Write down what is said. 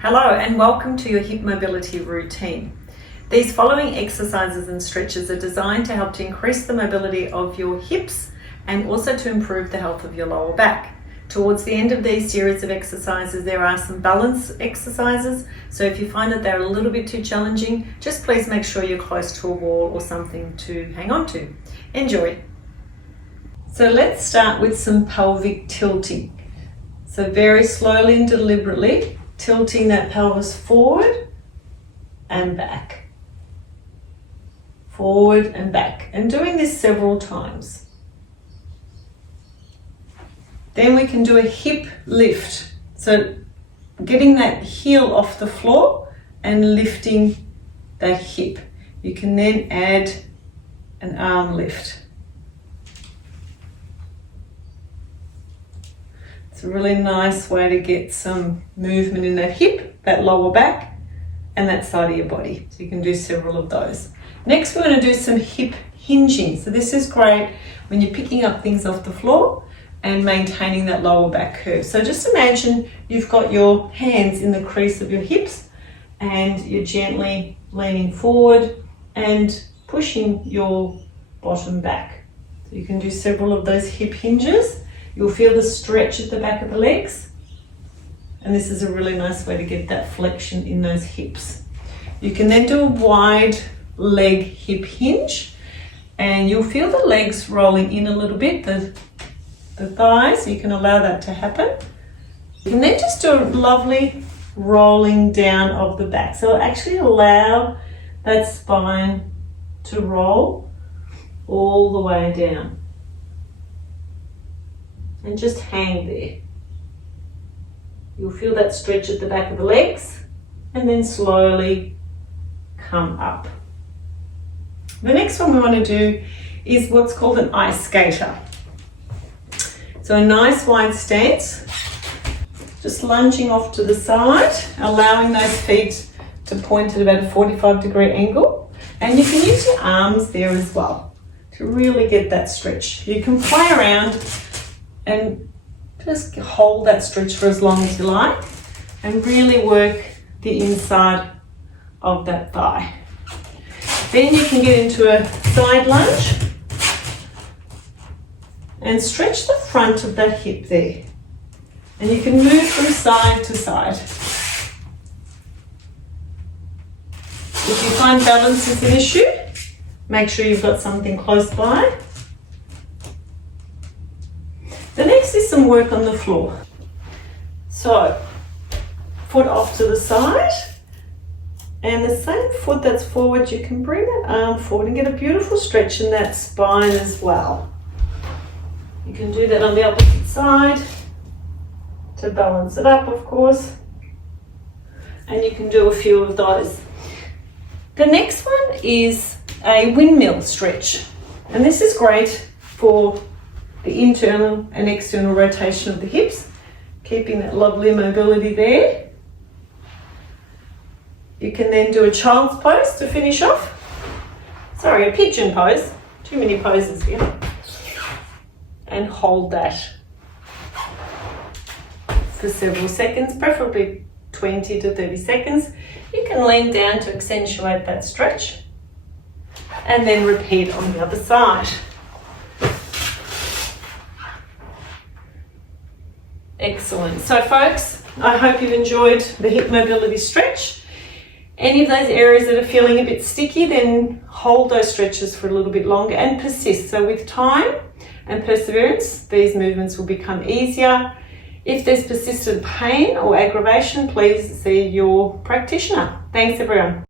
Hello and welcome to your hip mobility routine. These following exercises and stretches are designed to help to increase the mobility of your hips and also to improve the health of your lower back. Towards the end of these series of exercises, there are some balance exercises. So if you find that they're a little bit too challenging, just please make sure you're close to a wall or something to hang on to. Enjoy. So let's start with some pelvic tilting. So very slowly and deliberately, tilting that pelvis forward and back, forward and back, and doing this several times. Then we can do a hip lift. So getting that heel off the floor and lifting that hip. You can then add an arm lift. It's a really nice way to get some movement in that hip, that lower back, and that side of your body. So you can do several of those. Next, we're going to do some hip hinging. So this is great when you're picking up things off the floor and maintaining that lower back curve. So just imagine you've got your hands in the crease of your hips and you're gently leaning forward and pushing your bottom back. So you can do several of those hip hinges. You'll feel the stretch at the back of the legs, and this is a really nice way to get that flexion in those hips. You can then do a wide leg hip hinge, and you'll feel the legs rolling in a little bit, the thighs. You can allow that to happen. You can then just do a lovely rolling down of the back. So actually allow that spine to roll all the way down. And just hang there. You'll feel that stretch at the back of the legs and then slowly come up. The next one we want to do is what's called an ice skater. So a nice wide stance, just lunging off to the side, allowing those feet to point at about a 45-degree angle. And you can use your arms there as well to really get that stretch. You can play around and just hold that stretch for as long as you like and really work the inside of that thigh. Then you can get into a side lunge and stretch the front of that hip there. And you can move from side to side. If you find balance is an issue, make sure you've got something close by. The next is some work on the floor. So, foot off to the side, and the same foot that's forward, you can bring that arm forward and get a beautiful stretch in that spine as well. You can do that on the opposite side to balance it up, of course, and you can do a few of those. The next one is a windmill stretch, and this is great for the internal and external rotation of the hips, keeping that lovely mobility there. You can then do a child's pose to finish off. Sorry, a pigeon pose. Too many poses here. And hold that for several seconds, preferably 20 to 30 seconds. You can lean down to accentuate that stretch and then repeat on the other side. Excellent. So folks, I hope you've enjoyed the hip mobility stretch. Any of those areas that are feeling a bit sticky, then hold those stretches for a little bit longer and persist. So with time and perseverance, these movements will become easier. If there's persistent pain or aggravation, please see your practitioner. Thanks everyone.